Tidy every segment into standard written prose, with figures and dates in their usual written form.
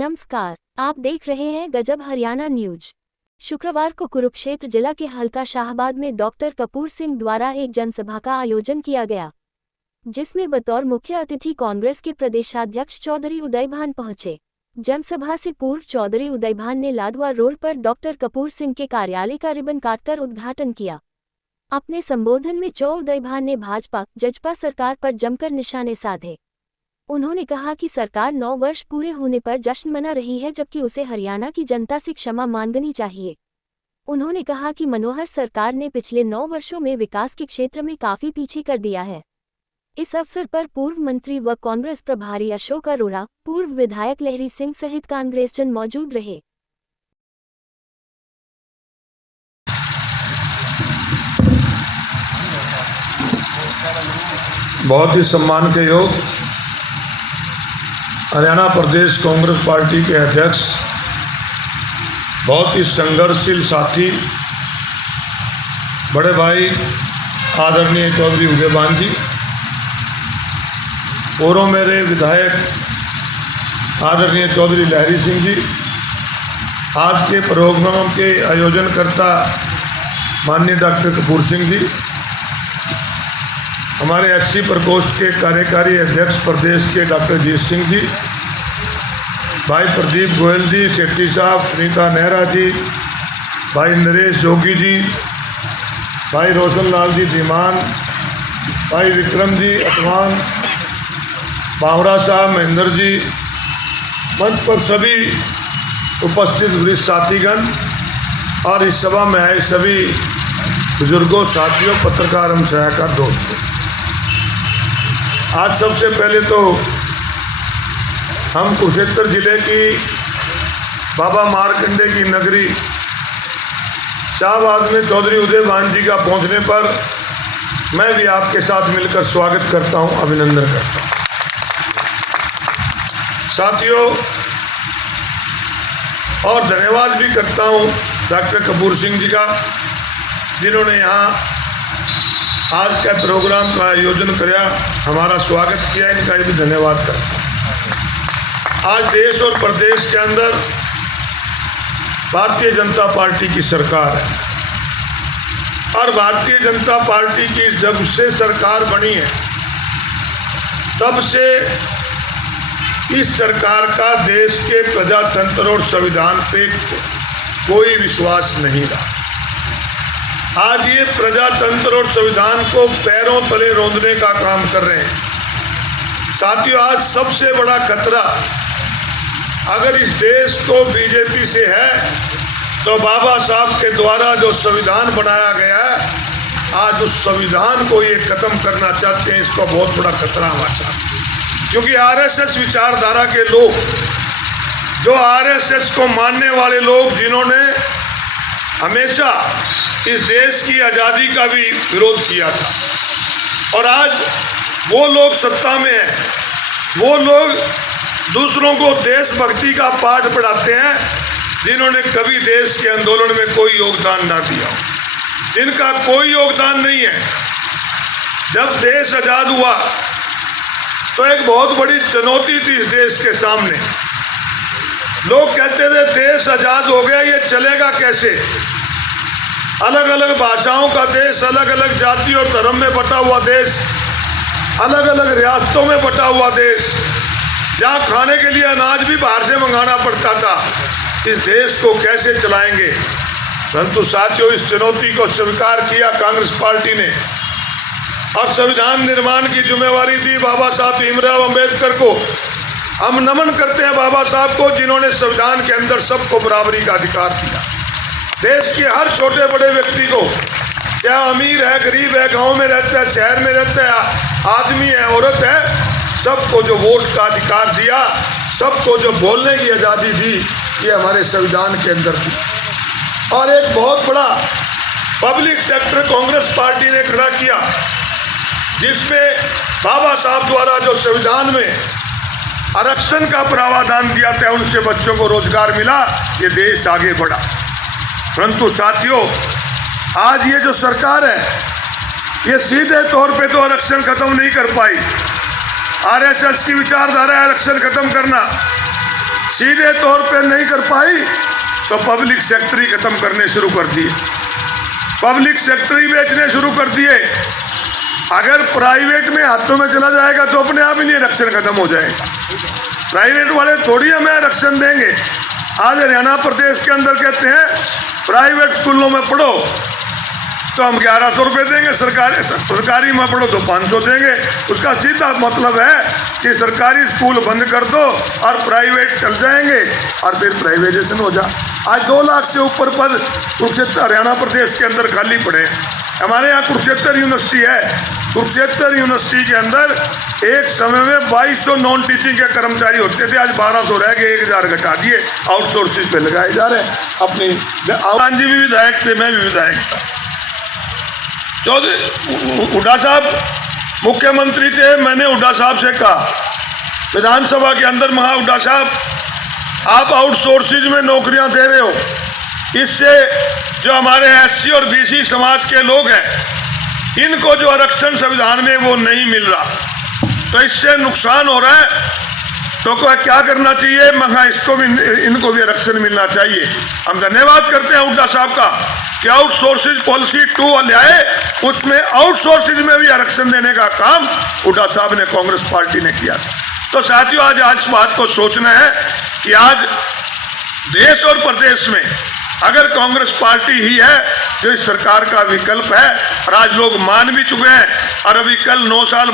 नमस्कार, आप देख रहे हैं गजब हरियाणा न्यूज। शुक्रवार को कुरुक्षेत्र जिला के हल्का शाहबाद में डॉक्टर कपूर सिंह द्वारा एक जनसभा का आयोजन किया गया, जिसमें बतौर मुख्य अतिथि कांग्रेस के प्रदेशाध्यक्ष चौधरी उदयभान पहुंचे। जनसभा से पूर्व चौधरी उदयभान ने लाडवा रोड पर डॉक्टर कपूर सिंह के कार्यालय का रिबन काटकर उद्घाटन किया। अपने संबोधन में चौ उदयभान ने भाजपा जजपा सरकार पर जमकर निशाने साधे। उन्होंने कहा कि सरकार 9 वर्ष पूरे होने पर जश्न मना रही है, जबकि उसे हरियाणा की जनता से क्षमा मांगनी चाहिए। उन्होंने कहा कि मनोहर सरकार ने पिछले 9 वर्षों में विकास के क्षेत्र में काफी पीछे कर दिया है। इस अवसर पर पूर्व मंत्री व कांग्रेस प्रभारी अशोक अरोड़ा, पूर्व विधायक लहरी सिंह सहित कांग्रेसजन मौजूद रहे। बहुत ही सम्मान के योग हरियाणा प्रदेश कांग्रेस पार्टी के अध्यक्ष, बहुत ही संघर्षशील साथी, बड़े भाई आदरणीय चौधरी उदयभान जी, और मेरे विधायक आदरणीय चौधरी लहरी सिंह जी, आज के प्रोग्राम के आयोजनकर्ता माननीय डॉक्टर कपूर सिंह जी, हमारे एससी प्रकोष्ठ के कार्यकारी अध्यक्ष प्रदेश के डॉक्टर जीत सिंह जी, भाई प्रदीप गोयल जी, सेठी साहब, सुनीता नेहरा जी, भाई नरेश जोगी जी, भाई रोशन लाल जी धीमान, भाई विक्रम जी अटवान, बावरा साहब, महेंद्र जी, मंच पर सभी उपस्थित वरिष्ठ साथीगण और इस सभा में आए सभी बुजुर्गों, साथियों, पत्रकार एवं सहायकार दोस्तों, आज सबसे पहले तो हम कुरुक्षेत्र जिले की बाबा मार्कंडे की नगरी शाहबाद में चौधरी उदयभान जी का पहुंचने पर मैं भी आपके साथ मिलकर स्वागत करता हूं, अभिनंदन करता हूं। साथियों, और धन्यवाद भी करता हूं डॉक्टर कपूर सिंह जी का, जिन्होंने यहाँ आज का प्रोग्राम का आयोजन किया, हमारा स्वागत किया, इनका भी धन्यवाद करता हूं। आज देश और प्रदेश के अंदर भारतीय जनता पार्टी की सरकार है और भारतीय जनता पार्टी की जब से सरकार बनी है तब से इस सरकार का देश के प्रजातंत्र और संविधान पे कोई विश्वास नहीं रहा। आज ये प्रजातंत्र और संविधान को पैरों तले रौंदने का काम कर रहे हैं। साथियों, आज सबसे बड़ा खतरा अगर इस देश को बीजेपी से है तो बाबा साहब के द्वारा जो संविधान बनाया गया है, आज उस संविधान को ये खत्म करना चाहते हैं। इसका बहुत बड़ा खतरा हमारे साथ, क्योंकि आरएसएस विचारधारा के लोग, जो आरएसएस को मानने वाले लोग, जिन्होंने हमेशा इस देश की आज़ादी का भी विरोध किया था, और आज वो लोग सत्ता में हैं, वो लोग दूसरों को देशभक्ति का पाठ पढ़ाते हैं जिन्होंने कभी देश के आंदोलन में कोई योगदान ना दिया, जिनका कोई योगदान नहीं है। जब देश आज़ाद हुआ तो एक बहुत बड़ी चुनौती थी इस देश के सामने। लोग कहते थे देश आज़ाद हो गया, ये चलेगा कैसे? अलग अलग भाषाओं का देश, अलग अलग जाति और धर्म में बटा हुआ देश, अलग अलग रियासतों में बटा हुआ देश, जहाँ खाने के लिए अनाज भी बाहर से मंगाना पड़ता था। इस देश को कैसे चलाएंगे? परंतु साथियों, इस चुनौती को स्वीकार किया कांग्रेस पार्टी ने और संविधान निर्माण की जिम्मेवारी दी बाबा साहब भीमराव अम्बेडकर को। हम नमन करते हैं बाबा साहब को, जिन्होंने संविधान के अंदर सबको बराबरी का अधिकार दिया। देश के हर छोटे बड़े व्यक्ति को, क्या अमीर है, गरीब है, गांव में रहता है, शहर में रहता है, आदमी है, औरत है, सबको जो वोट का अधिकार दिया, सबको जो बोलने की आज़ादी दी, ये हमारे संविधान के अंदर थी। और एक बहुत बड़ा पब्लिक सेक्टर कांग्रेस पार्टी ने खड़ा किया, जिसमें बाबा साहब द्वारा जो संविधान में आरक्षण का प्रावधान दिया था, उनसे बच्चों को रोजगार मिला, ये देश आगे बढ़ा। परंतु साथियों, आज ये जो सरकार है, ये सीधे तौर पे तो आरक्षण खत्म नहीं कर पाई। आरएसएस की विचारधारा है आरक्षण खत्म करना, सीधे तौर पे नहीं कर पाई तो पब्लिक सेक्टर ही खत्म करने शुरू कर दिए, पब्लिक सेक्टर ही बेचने शुरू कर दिए। अगर प्राइवेट में हाथों में चला जाएगा तो अपने आप ही नहीं आरक्षण खत्म हो जाएगा। प्राइवेट वाले थोड़ी हमें आरक्षण देंगे। आज हरियाणा प्रदेश के अंदर कहते हैं प्राइवेट स्कूलों में पढ़ो तो हम 1100 रुपये देंगे, सरकारी में पढ़ो तो 500 देंगे। उसका सीधा मतलब है कि सरकारी स्कूल बंद कर दो और प्राइवेट चल जाएंगे और फिर प्राइवेटाइजेशन हो जा। आज 2 लाख से ऊपर पद कुरुक्षेत्र हरियाणा प्रदेश के अंदर खाली पड़े। हमारे यहाँ कुरुक्षेत्र यूनिवर्सिटी है, कुरुक्षेत्र यूनिवर्सिटी के अंदर एक समय में 2200 नॉन टीचिंग के कर्मचारी होते थे, आज 1200 रह गए, 1000 घटा दिए, आउटसोर्सिंग पे लगाए जा रहे हैं। अपनी जी भी विधायक थे, मैं भी विधायक था। चौधरी हुड्डा साहब मुख्यमंत्री थे, मैंने हुड्डा साहब से कहा विधानसभा के अंदर, महा हुड्डा साहब आप आउटसोर्सिंग में नौकरियां दे रहे हो, इससे जो हमारे एससी और बीसी समाज के लोग हैं इनको जो आरक्षण संविधान में वो नहीं मिल रहा, तो इससे नुकसान हो रहा है, तो क्या करना चाहिए? मगर इसको भी, इनको भी आरक्षण मिलना चाहिए। हम धन्यवाद करते हैं हुड्डा साहब का कि आउटसोर्सिंग पॉलिसी 2 ले आए, उसमें आउटसोर्सिंग में भी आरक्षण देने का काम हुड्डा साहब ने, कांग्रेस पार्टी ने किया था। तो साथियों आज इस बात को सोचना है कि आज देश और प्रदेश में अगर कांग्रेस पार्टी ही है जो इस सरकार का विकल्प है, और आज लोग मान भी चुके हैं, और अभी कल 9 साल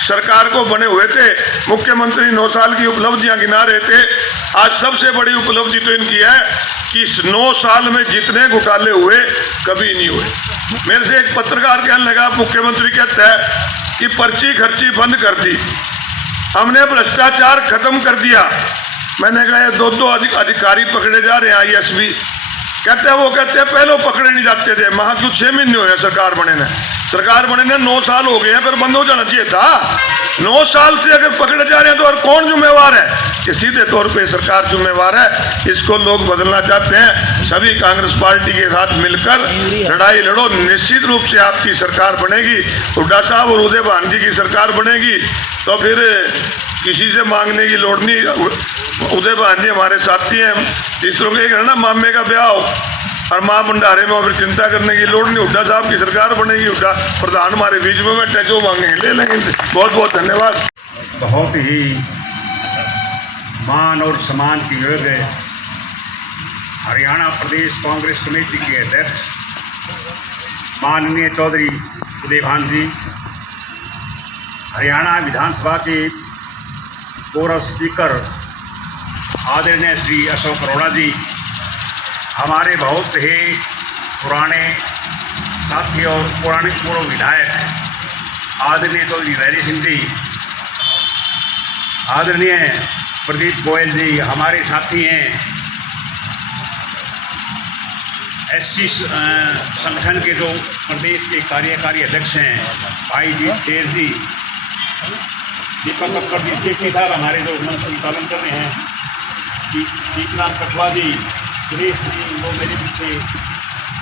सरकार को बने हुए थे, मुख्यमंत्री 9 साल की उपलब्धियां गिना रहे थे। आज सबसे बड़ी उपलब्धि तो इनकी है कि इस 9 साल में जितने घोटाले हुए कभी नहीं हुए। मेरे से एक पत्रकार कहने लगा, मुख्यमंत्री कहता है कि पर्ची खर्ची बंद कर दी, हमने भ्रष्टाचार खत्म कर दिया। मैंने कहा 2 अधिकारी पकड़े जा रहे हैं, ISB कहते हैं, वो कहते हैं पहले पकड़े नहीं जाते थे। महा क्यों 6 महीने हुए सरकार बने ने 9 साल हो गए हैं, फिर बंद हो जाना चाहिए था। 9 साल से अगर पकड़े जा रहे हैं तो और कौन जिम्मेवार है? कि सीधे तौर पे सरकार जिम्मेवार है। इसको लोग बदलना चाहते हैं, सभी कांग्रेस पार्टी के साथ मिलकर लड़ाई लड़ो, निश्चित रूप से आपकी सरकार बनेगी, हुड्डा साहब और उदय भान जी की सरकार बनेगी, तो फिर किसी से मांगने की लोड़ नहीं। उदय भान जी हमारे साथी हैं, इस तरह के ना मामे का ब्याह हो और माँ भंडारे में फिर चिंता करने की लोड़ नहीं, हुड्डा साहब की सरकार बनेगी, हुड्डा प्रधान हमारे बीच में बैठे, जो मांगेंगे ले लेंगे। बहुत बहुत धन्यवाद। बहुत ही मान और सम्मान की योग्य हरियाणा प्रदेश कांग्रेस कमेटी के अध्यक्ष माननीय चौधरी उदय भान जी, हरियाणा विधानसभा के पूर्व स्पीकर आदरणीय श्री अशोक अरोड़ा जी, हमारे बहुत ही पुराने साथी और पुराने पूर्व विधायक आदरणीय चौधरी लहरी सिंह जी, आदरणीय प्रदीप गोयल जी हमारे साथी हैं, SC संगठन के जो प्रदेश के कार्यकारी अध्यक्ष हैं भाई जी शेर जी, दीपक कक्कड़ जी, जेठी साहब हमारे जो मंत्री पालन कर रहे हैं, दीपनाथ कटवा जी, सुरेश जी, वो मेरे पीछे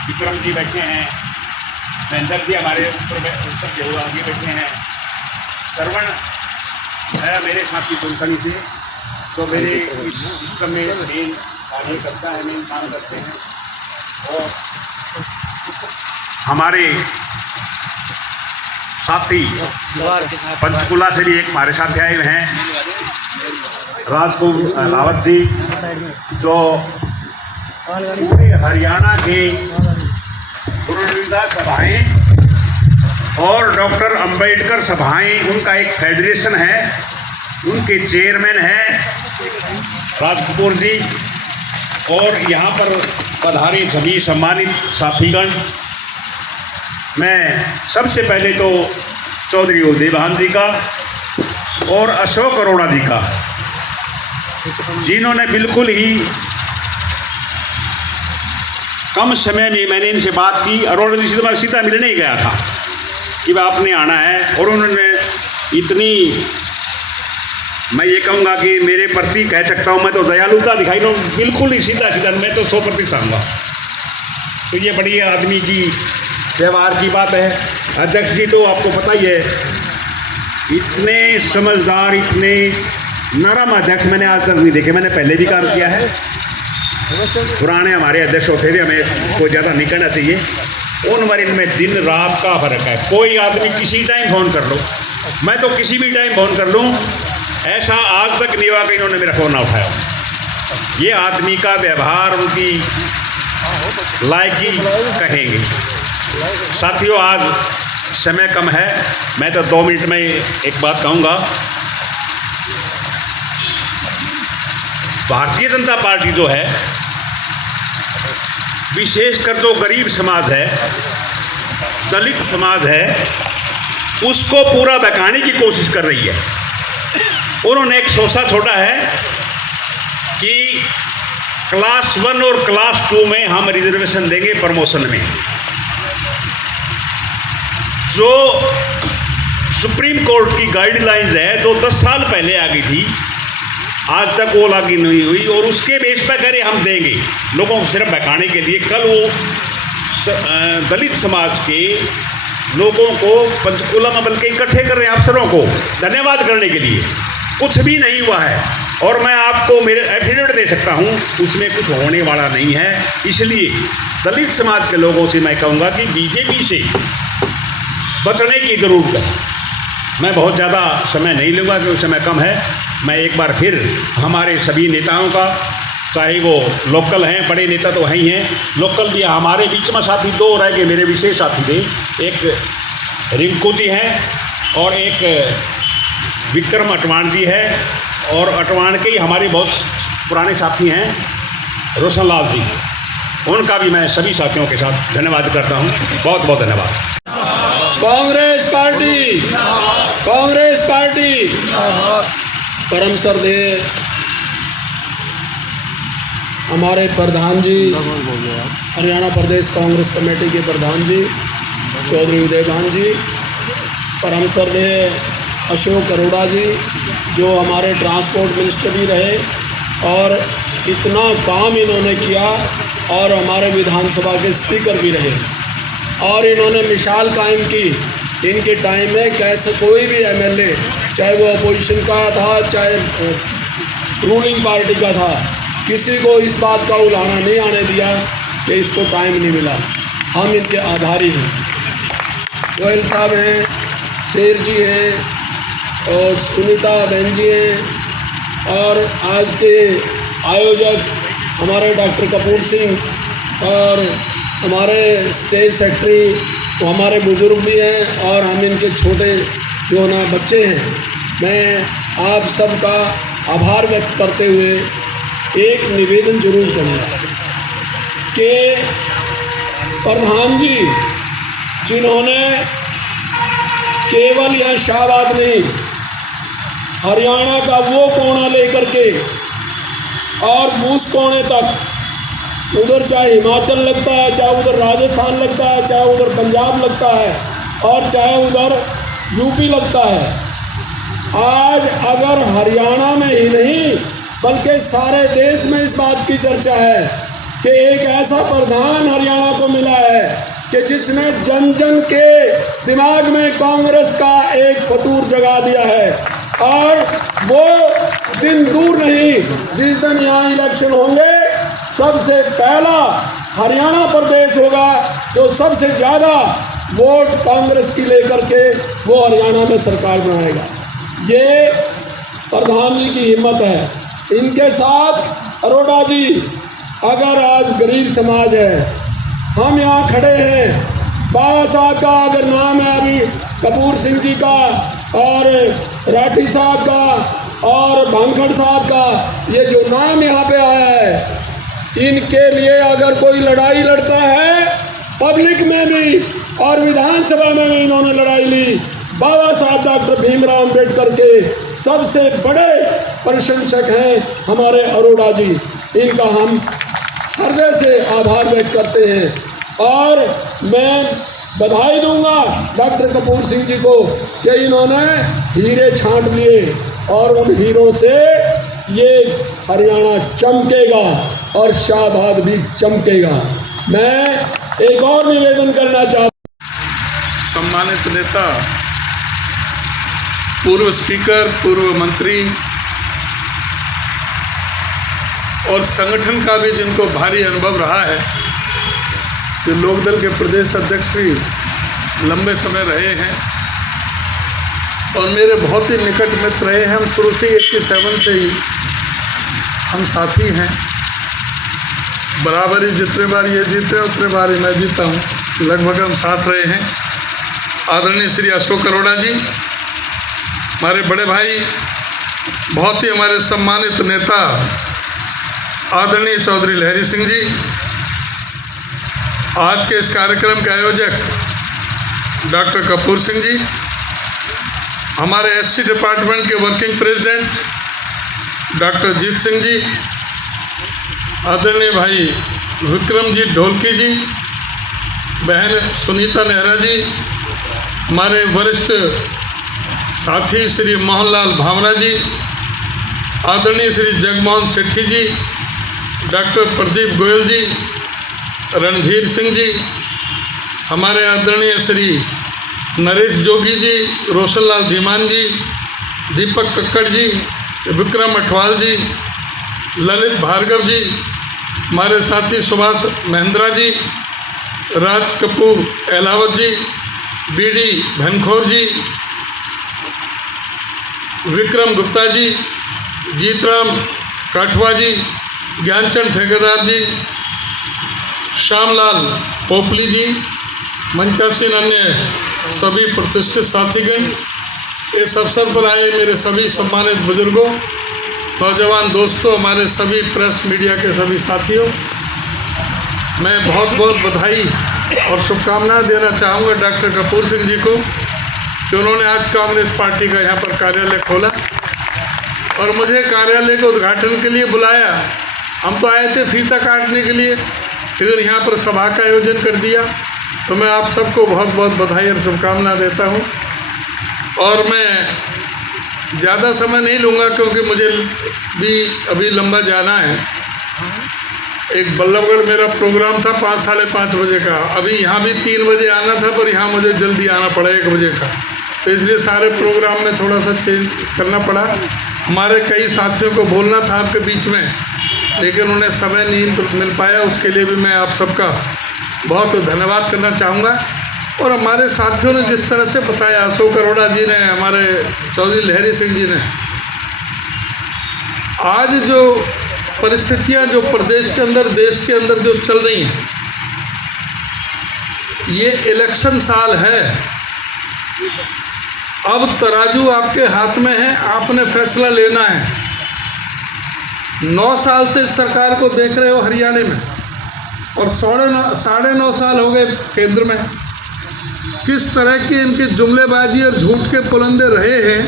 विक्रम जी बैठे हैं, महेंद्र जी हमारे ऊपर सबके वो आगे बैठे हैं, श्रवण है मेरे साथी सोनखनी से, तो मेरे इस सिस्टम में मेन कार्य करता है, मेन काम करते हैं। और हमारे साथी पंचकुला से भी एक हमारे साथ आए हुए हैं, राजकुमार लावत जी, जो पूरे हरियाणा के गुरुविदा सभाएं और डॉक्टर अंबेडकर सभाएं, उनका एक फेडरेशन है, उनके चेयरमैन हैं राजकपूर जी। और यहाँ पर पधारे सभी सम्मानित साथीगण, मैं सबसे पहले तो चौधरी उदय भान जी का और अशोक अरोड़ा जी का, जिन्होंने बिल्कुल ही कम समय में मैंने इनसे बात की, अरोड़ा जी से तो मैं सीधा मिलने ही गया था कि वह आपने आना है, और उन्होंने इतनी, मैं ये कहूँगा कि मेरे प्रति कह सकता हूँ मैं तो दयालुता दिखाई दो, बिल्कुल ही सीधा सीधा, मैं तो 100% सहूँगा। तो ये बड़ी आदमी की व्यवहार की बात है। अध्यक्ष जी तो आपको पता ही है, इतने समझदार, इतने नरम अध्यक्ष मैंने आज तक नहीं देखे। मैंने पहले भी काम किया है, पुराने हमारे अध्यक्ष होते थे, हमें कोई ज़्यादा नहीं कहना चाहिए। उन और इनमें दिन रात का फर्क है। कोई आदमी किसी टाइम फ़ोन कर लो, मैं तो किसी भी टाइम फ़ोन कर लूँ, ऐसा आज तक नहीं हुआ कि इन्होंने मेरा फ़ोन ना उठाया। ये आदमी का व्यवहार, उनकी लायकी कहेंगे। साथियों, आज समय कम है, मैं तो 2 मिनट में एक बात कहूँगा। भारतीय जनता पार्टी जो है, विशेषकर जो गरीब समाज है, दलित समाज है, उसको पूरा बहकाने की कोशिश कर रही है। उन्होंने एक सोचा छोड़ा है कि क्लास 1 और क्लास 2 में हम रिजर्वेशन देंगे प्रमोशन में। जो सुप्रीम कोर्ट की गाइडलाइंस है, जो 10 साल पहले आ गई थी, आज तक वो लागू नहीं हुई, और उसके बेस पर करें हम देंगे लोगों को सिर्फ बहकाने के लिए। कल वो दलित समाज के लोगों को पंचकूला में बल्कि इकट्ठे कर रहे हैं, अफसरों को धन्यवाद करने के लिए। कुछ भी नहीं हुआ है, और मैं आपको मेरे एफिडेविट दे सकता हूँ, उसमें कुछ होने वाला नहीं है। इसलिए दलित समाज के लोगों से मैं कहूँगा कि बीजेपी से बचने की ज़रूरत है। मैं बहुत ज़्यादा समय नहीं लूँगा क्योंकि समय कम है। मैं एक बार फिर हमारे सभी नेताओं का, चाहे वो लोकल हैं, बड़े नेता तो हैं ही हैं, लोकल भी हमारे बीच में साथी 2 रह गए, मेरे विशेष साथी थे। एक रिंकू जी हैं और एक विक्रम अटवाण जी है, और अटवाण के ही हमारे बहुत पुराने साथी हैं रोशन लाल जी। उनका भी मैं सभी साथियों के साथ धन्यवाद करता हूँ। बहुत बहुत धन्यवाद। Congress party, Congress party. परम श्रद्धेय हमारे प्रधान जी, हरियाणा प्रदेश कांग्रेस कमेटी के प्रधान जी चौधरी उदयभान जी, परम श्रद्धेय अशोक अरोड़ा जी, जो हमारे ट्रांसपोर्ट मिनिस्टर भी रहे, और इतना काम इन्होंने किया, और हमारे विधानसभा के स्पीकर भी रहे, और इन्होंने मिसाल कायम की। इनके टाइम में कैसे कोई भी एमएलए, चाहे वो अपोजिशन का था चाहे रूलिंग पार्टी का था, किसी को इस बात का उलाहना नहीं आने दिया कि इसको टाइम नहीं मिला। हम इनके आभारी हैं। गोयल साहब हैं, शेर जी हैं, और सुनीता बहन जी हैं, और आज के आयोजक हमारे डॉक्टर कपूर सिंह, और हमारे स्टेट सेक्रेटरी, तो हमारे बुज़ुर्ग भी हैं, और हम इनके छोटे जो ना बच्चे हैं। मैं आप सबका आभार व्यक्त करते हुए एक निवेदन जरूर करूँगा कि प्रधान जी, जिन्होंने केवल यह शाहबाद नहीं, हरियाणा का वो कोना लेकर के और उस कोने तक, उधर चाहे हिमाचल लगता है, चाहे उधर राजस्थान लगता है, चाहे उधर पंजाब लगता है, और चाहे उधर यूपी लगता है। आज अगर हरियाणा में ही नहीं बल्कि सारे देश में इस बात की चर्चा है कि एक ऐसा प्रधान हरियाणा को मिला है कि जिसने जन जन के दिमाग में कांग्रेस का एक फतूर जगा दिया है। और वो दिन दूर नहीं, जिस दिन यहाँ इलेक्शन होंगे, सबसे पहला हरियाणा प्रदेश होगा जो सबसे ज़्यादा वोट कांग्रेस की लेकर के वो हरियाणा में सरकार बनाएगा। ये प्रधान जी की हिम्मत है। इनके साथ अरोड़ा जी, अगर आज गरीब समाज है, हम यहाँ खड़े हैं, बाबा साहब का अगर नाम है, अभी कपूर सिंह जी का और राठी साहब का और भांखड़ साहब का, ये जो नाम यहाँ पे आया है, इनके लिए अगर कोई लड़ाई लड़ता है पब्लिक में भी और विधानसभा में भी इन्होंने लड़ाई ली। बाबा साहब डॉक्टर भीमराव अम्बेडकर के सबसे बड़े प्रशंसक हैं हमारे अरोड़ा जी। इनका हम हृदय से आभार व्यक्त करते हैं और मैं बधाई दूंगा डॉक्टर कपूर सिंह जी को कि इन्होंने हीरे छांट लिए और उन हीरों से ये हरियाणा चमकेगा और शाहबाद भी चमकेगा। मैं एक और निवेदन करना चाहता हूं। सम्मानित नेता, पूर्व स्पीकर, पूर्व मंत्री और संगठन का भी जिनको भारी अनुभव रहा है, जो लोकदल के प्रदेश अध्यक्ष भी लंबे समय रहे हैं और मेरे बहुत ही निकट मित्र रहे हैं। हम शुरू से 87 से ही हम साथी हैं। बराबर ही जितने बार ये जीते उतने बार ही मैं जीता हूँ, लगभग हम साथ रहे हैं। आदरणीय श्री अशोक अरोड़ा जी, हमारे बड़े भाई, बहुत ही हमारे सम्मानित नेता आदरणीय चौधरी लहरी सिंह जी, आज के इस कार्यक्रम के आयोजक डॉक्टर कपूर सिंह जी, हमारे एससी डिपार्टमेंट के वर्किंग प्रेसिडेंट डॉक्टर जीत सिंह जी, आदरणीय भाई विक्रमजीत ढोलकी जी, बहन सुनीता नेहरा जी, हमारे वरिष्ठ साथी श्री मोहनलाल भावरा जी, आदरणीय श्री जगमोहन सेठी जी, डॉक्टर प्रदीप गोयल जी, रणधीर सिंह जी, हमारे आदरणीय श्री नरेश जोगी जी, रोशनलाल धीमान जी, दीपक कक्कड़ जी, विक्रम अठवाल जी, ललित भार्गव जी, हमारे साथी सुभाष महेंद्रा जी, राज कपूर एलावत जी, बीडी भनखोर जी, विक्रम गुप्ता जी, जीतराम काठवा जी, ज्ञानचंद ठेकेदार जी, श्यामलाल पोपली जी, मंचासीन अन्य सभी प्रतिष्ठित साथीगण, इस अवसर पर आए मेरे सभी सम्मानित बुजुर्गों, नौजवान दोस्तों, हमारे सभी प्रेस मीडिया के सभी साथियों, मैं बहुत बहुत बधाई और शुभकामनाएं देना चाहूँगा डॉक्टर कपूर सिंह जी को कि उन्होंने आज कांग्रेस पार्टी का यहाँ पर कार्यालय खोला और मुझे कार्यालय के उद्घाटन के लिए बुलाया। हम तो आए थे फीता काटने के लिए, फिर यहाँ पर सभा का आयोजन कर दिया। तो मैं आप सबको बहुत बहुत बधाई और शुभकामनाएं देता हूँ और मैं ज़्यादा समय नहीं लूँगा क्योंकि मुझे भी अभी लंबा जाना है। एक बल्लभगढ़ मेरा प्रोग्राम था 5 साढ़े 5 बजे का, अभी यहाँ भी 3 बजे आना था पर यहाँ मुझे जल्दी आना पड़ा 1 बजे का, तो इसलिए सारे प्रोग्राम में थोड़ा सा चेंज करना पड़ा। हमारे कई साथियों को बोलना था आपके बीच में, लेकिन उन्हें समय नहीं मिल पाया, उसके लिए भी मैं आप सबका बहुत धन्यवाद करना चाहूँगा। और हमारे साथियों ने जिस तरह से बताया, अशोक अरोड़ा जी ने, हमारे चौधरी लहरी सिंह जी ने, आज जो परिस्थितियां जो प्रदेश के अंदर, देश के अंदर जो चल रही हैं, ये इलेक्शन साल है। अब तराजू आपके हाथ में है, आपने फैसला लेना है। 9 साल से सरकार को देख रहे हो हरियाणा में और 9.5 साल हो गए केंद्र में। किस तरह की इनकी जुमलेबाजी और झूठ के पुलंदे रहे हैं,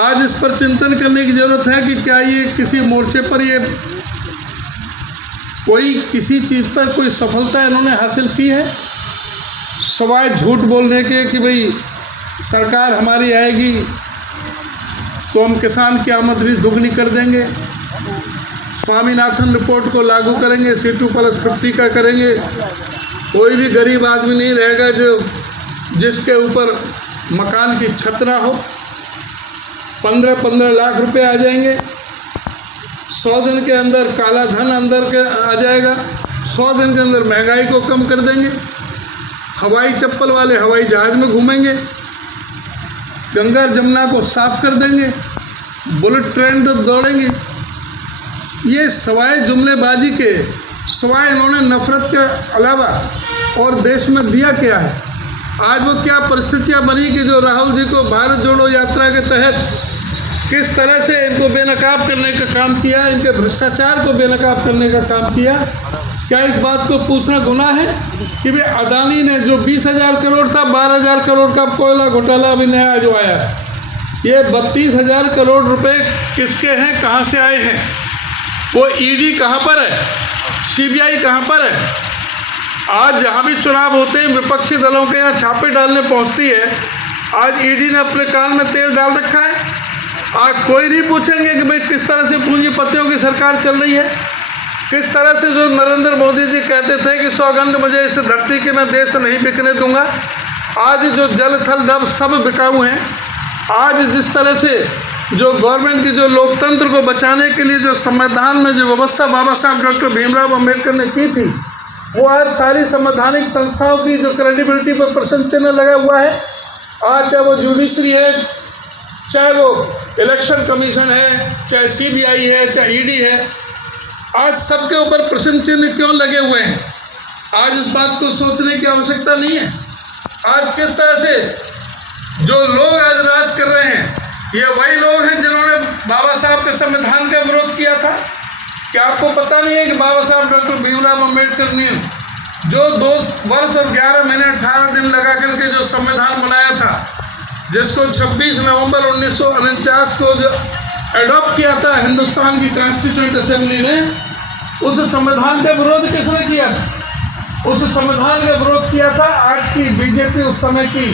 आज इस पर चिंतन करने की ज़रूरत है कि क्या ये किसी मोर्चे पर ये कोई किसी चीज़ पर कोई सफलता इन्होंने हासिल की है, सवाए झूठ बोलने के कि भाई सरकार हमारी आएगी तो हम किसान की आमदनी दुगनी कर देंगे, स्वामीनाथन रिपोर्ट को लागू करेंगे, C2+50 का करेंगे, कोई भी गरीब आदमी नहीं रहेगा जिसके ऊपर मकान की छत ना हो, 15-15 लाख रुपए आ जाएंगे, 100 दिन के अंदर काला धन अंदर के आ जाएगा, 100 दिन के अंदर महंगाई को कम कर देंगे, हवाई चप्पल वाले हवाई जहाज़ में घूमेंगे, गंगा जमुना को साफ कर देंगे, बुलेट ट्रेन तो दौड़ेंगे। ये सवाए जुमलेबाजी के, सवाए इन्होंने नफरत के अलावा और देश में दिया क्या है? आज वो क्या परिस्थितियां बनी कि जो राहुल जी को भारत जोड़ो यात्रा के तहत किस तरह से इनको बेनकाब करने का काम किया, इनके भ्रष्टाचार को बेनकाब करने का काम किया। क्या इस बात को पूछना गुनाह है कि भाई अदानी ने जो 20,000 करोड़ था, 12,000 करोड़ का कोयला घोटाला अभी नया जो आया, ये 32,000 करोड़ रुपए किसके हैं, कहाँ से आए हैं? वो ईडी कहाँ पर है, सीबीआई कहाँ पर है? आज जहाँ भी चुनाव होते हैं विपक्षी दलों के यहाँ छापे डालने पहुँचती है, आज ईडी ने अपने कान में तेल डाल रखा है। आज कोई नहीं पूछेंगे कि भाई किस तरह से पूंजीपतियों की सरकार चल रही है, किस तरह से जो नरेंद्र मोदी जी कहते थे कि सौगंध मुझे इस धरती के मैं देश नहीं बिकने दूंगा, आज जो जल थल नभ सब बिकाऊ हैं। आज जिस तरह से जो गवर्नमेंट की जो लोकतंत्र को बचाने के लिए जो संविधान में जो व्यवस्था बाबा साहब डॉक्टर भीमराव अम्बेडकर ने की थी, वो आज सारी संवैधानिक संस्थाओं की जो क्रेडिबिलिटी पर प्रश्न चिन्ह लगा हुआ है। आज चाहे वो जुडिशरी है, चाहे वो इलेक्शन कमीशन है, चाहे CBI है, चाहे ED है, आज सबके ऊपर प्रश्न चिन्ह क्यों लगे हुए हैं? आज इस बात को सोचने की आवश्यकता नहीं है। आज किस तरह से जो लोग आज राज कर रहे हैं, ये वही लोग हैं जिन्होंने बाबा साहब के संविधान का विरोध किया था। क्या आपको पता नहीं है कि बाबा साहब डॉक्टर भीमराव अम्बेडकर ने जो 2 वर्ष और 11 महीने 18 दिन लगा करके जो संविधान बनाया था, जिसको 26 नवंबर 1949 को जो एडॉप्ट किया था हिंदुस्तान की कॉन्स्टिट्यूएंट असेंबली ने, उस संविधान का विरोध किसने किया था? उस संविधान का विरोध किया था आज की बीजेपी, उस समय की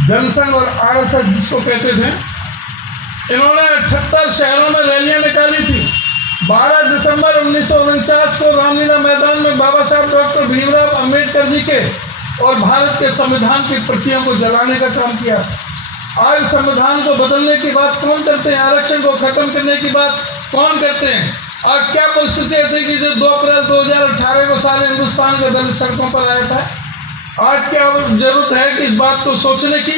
जनसंघ और RSS जिसको कहते थे। इन्होंने 78 शहरों में रैलियां निकाली थी। 12 दिसंबर 1949 को रामलीला मैदान में बाबा साहब डॉक्टर भीमराव अम्बेडकर जी के और भारत के संविधान की प्रतियों को जलाने का काम किया। आज संविधान को बदलने की बात कौन करते हैं? आरक्षण को खत्म करने की बात कौन करते हैं? आज क्या परिस्थितियाँ थी कि जो 2 अप्रैल 2018 को सारे हिंदुस्तान के दलित सड़कों पर आया था? आज क्या जरूरत है कि इस बात को सोचने की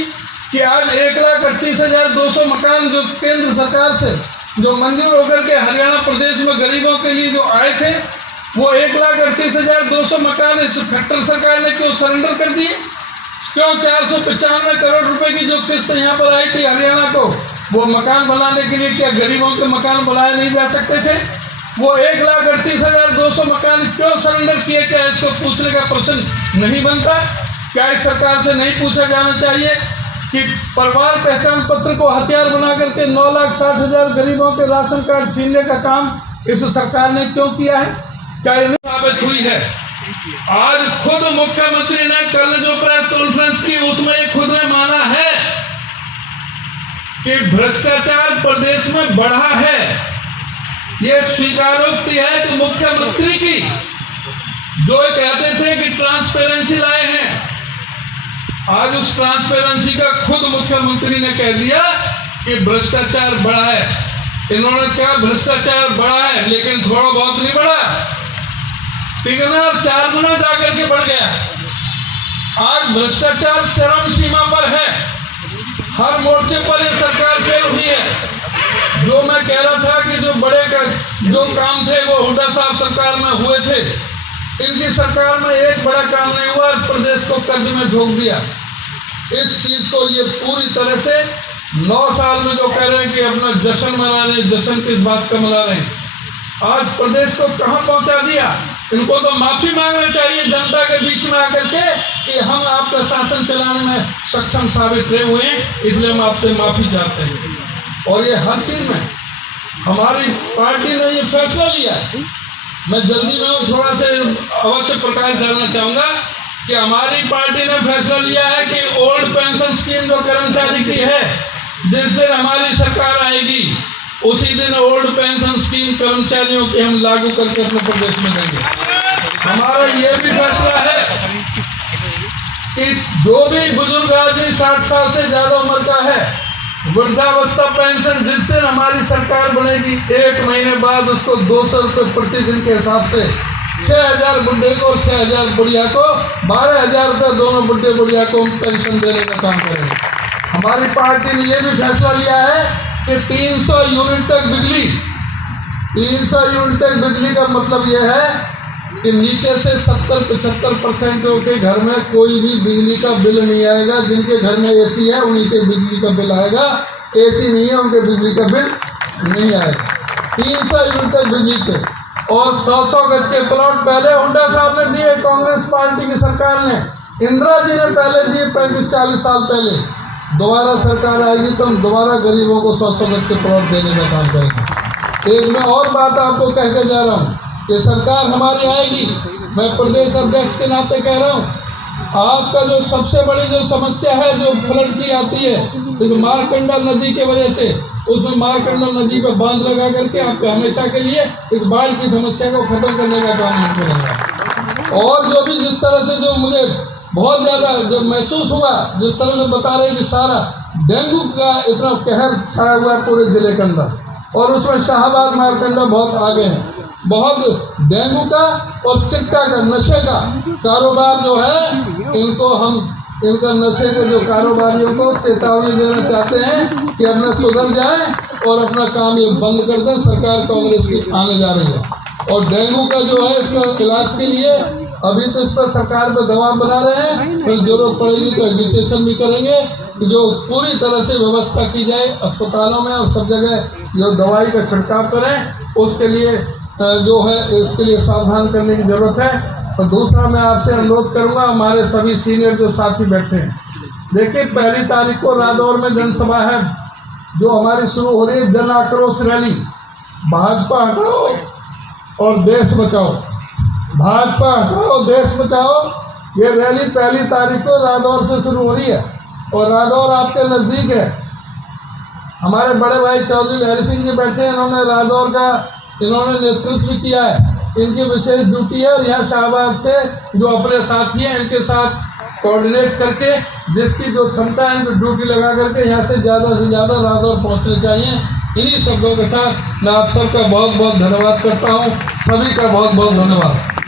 कि आज 1,38,200 मकान जो केंद्र सरकार से जो मंजूर होकर के हरियाणा प्रदेश में गरीबों के लिए जो आए थे, वो 1,38,200 मकान इस खट्टर सरकार ने क्यों सरेंडर कर दिए? क्यों 495 करोड़ रुपए की जो किस्त यहाँ पर आई थी हरियाणा को, वो मकान बनाने के लिए क्या गरीबों के मकान बनाए नहीं जा सकते थे? वो 1,38,200 मकान क्यों सरेंडर किए? क्या इसको पूछने का प्रश्न नहीं बनता? क्या इस सरकार से नहीं पूछा जाना चाहिए कि परिवार पहचान पत्र को हथियार बना करके 9,60,000 गरीबों के राशन कार्ड छीनने का काम इस सरकार ने क्यों किया है? क्या ये साबित हुई है? आज खुद मुख्यमंत्री ने कल जो प्रेस कॉन्फ्रेंस की, उसमें ये खुद ने माना है कि भ्रष्टाचार प्रदेश में बढ़ा है। ये स्वीकारोक्ति है कि मुख्यमंत्री की, जो कहते थे कि ट्रांसपेरेंसी लाए हैं, आज उस ट्रांसपेरेंसी का खुद मुख्यमंत्री ने कह दिया कि भ्रष्टाचार बढ़ा है। इन्होंने क्या भ्रष्टाचार बढ़ा है, लेकिन थोड़ा बहुत नहीं बढ़ा, 3 और 4 गुना जाकर के बढ़ गया। आज भ्रष्टाचार चरम सीमा पर है। हर मोर्चे पर यह सरकार फेल हुई है। जो मैं कह रहा था कि जो बड़े जो काम थे वो हुड्डा साहब सरकार में हुए थे, इनकी सरकार में एक बड़ा काम नहीं हुआ, प्रदेश को कर्ज में झोंक दिया। इस चीज को ये पूरी तरह से 9 साल में जो कह रहे हैं कि अपना जश्न मना रहे हैं, जश्न किस बात का मना रहे हैं? आज प्रदेश को कहां पहुंचा दिया? इनको तो माफी मांगना चाहिए जनता के बीच में आकर के कि हम आपका शासन चलाने में सक्षम साबित रहे हुए हैं, इसलिए हम आपसे माफी चाहते हैं। और ये हर चीज में हमारी पार्टी ने ये फैसला लिया है। मैं जल्दी में थोड़ा से अवश्य प्रकाश डालना चाहूंगा कि हमारी पार्टी ने फैसला लिया है कि ओल्ड पेंशन स्कीम जो कर्मचारी की है, जिस दिन हमारी सरकार आएगी उसी दिन ओल्ड पेंशन स्कीम कर्मचारियों की हम लागू करके अपने प्रदेश में देंगे। हमारा ये भी फैसला है कि जो भी बुजुर्ग आदमी 60 साल से ज्यादा उम्र का है, वृद्धावस्था पेंशन जिस दिन हमारी सरकार बनेगी 1 महीने बाद उसको 200 रुपये प्रतिदिन के हिसाब से 6,000 बुढ़े को और 6,000 बुढ़िया को 12,000 रुपये दोनों बुढ़े बुढ़िया को पेंशन देने का काम करेंगे। हमारी पार्टी ने यह भी फैसला लिया है कि 300 यूनिट तक बिजली, 300 यूनिट तक बिजली का मतलब यह है कि नीचे से 70-75% के घर में कोई भी बिजली का बिल नहीं आएगा। जिनके घर में AC है उन्हीं के बिजली का बिल आएगा, AC नहीं है उनके बिजली का बिल नहीं आएगा। 300 यूनिट तक बिजली के और 100-100 गज के प्लॉट पहले हुड्डा साहब ने दिए, कांग्रेस पार्टी की सरकार ने, इंदिरा जी ने पहले दिए 35-40 साल पहले। दोबारा सरकार आएगी तो हम दोबारा गरीबों को 100-100 गज के प्लॉट देने का काम करेंगे। एक मैं और बात आपको कह के जा रहा हूँ कि सरकार हमारी आएगी, मैं प्रदेश अध्यक्ष के नाते कह रहा हूँ, आपका जो सबसे बड़ी जो समस्या है जो फ्लड की आती है इस मारकंडल नदी के वजह से, उसमें मारकंडल नदी पर बांध लगा करके आपके हमेशा के लिए इस बाढ़ की समस्या को खत्म करने का काम हम करेंगे। और जो भी जिस तरह से जो मुझे बहुत ज़्यादा जो महसूस हुआ, जिस तरह से बता रहे कि सारा डेंगू का इतना कहर छाया हुआ है पूरे जिले के अंदर, और उसमें शाहबाद मारकंडा बहुत आगे हैं। बहुत डेंगू का और चिट्टा का, नशे का कारोबार जो है, इनका नशे के जो कारोबारियों को चेतावनी देना चाहते हैं कि अपना सुधर जाए और अपना काम ये बंद कर दें। सरकार कांग्रेस की आने जा रही है। और डेंगू का जो है, इसका इलाज के लिए अभी तो इस पर सरकार पे दबाव बना रहे हैं, फिर जरूरत पड़ेगी तो एजुकेशन भी करेंगे कि जो पूरी तरह से व्यवस्था की जाए अस्पतालों में और सब जगह जो दवाई का छिड़काव करें, उसके लिए जो है इसके लिए सावधान करने की जरूरत है। और दूसरा मैं आपसे अनुरोध करूंगा, हमारे सभी सीनियर जो साथी बैठे हैं, देखिए 1 तारीख को रादौर में जनसभा है जो हमारी शुरू हो रही है, जन आक्रोश रैली, भाजपा हटाओ और देश बचाओ, भाजपा हटाओ देश बचाओ। ये रैली 1 तारीख को रादौर से शुरू हो रही है और रादौर आपके नज़दीक है। हमारे बड़े भाई चौधरी लहरी सिंह जी बैठे हैं, इन्होंने रादौर का नेतृत्व किया है, इनकी विशेष ड्यूटी है। और यहाँ शाहबाद से जो अपने साथी हैं, इनके साथ कोऑर्डिनेट करके जिसकी जो क्षमता है इनको ड्यूटी लगा करके यहाँ से ज़्यादा रादौर पहुँचने चाहिए। इन्हीं शब्दों के साथ मैं आप सबका बहुत बहुत धन्यवाद करता हूँ। सभी का बहुत बहुत धन्यवाद।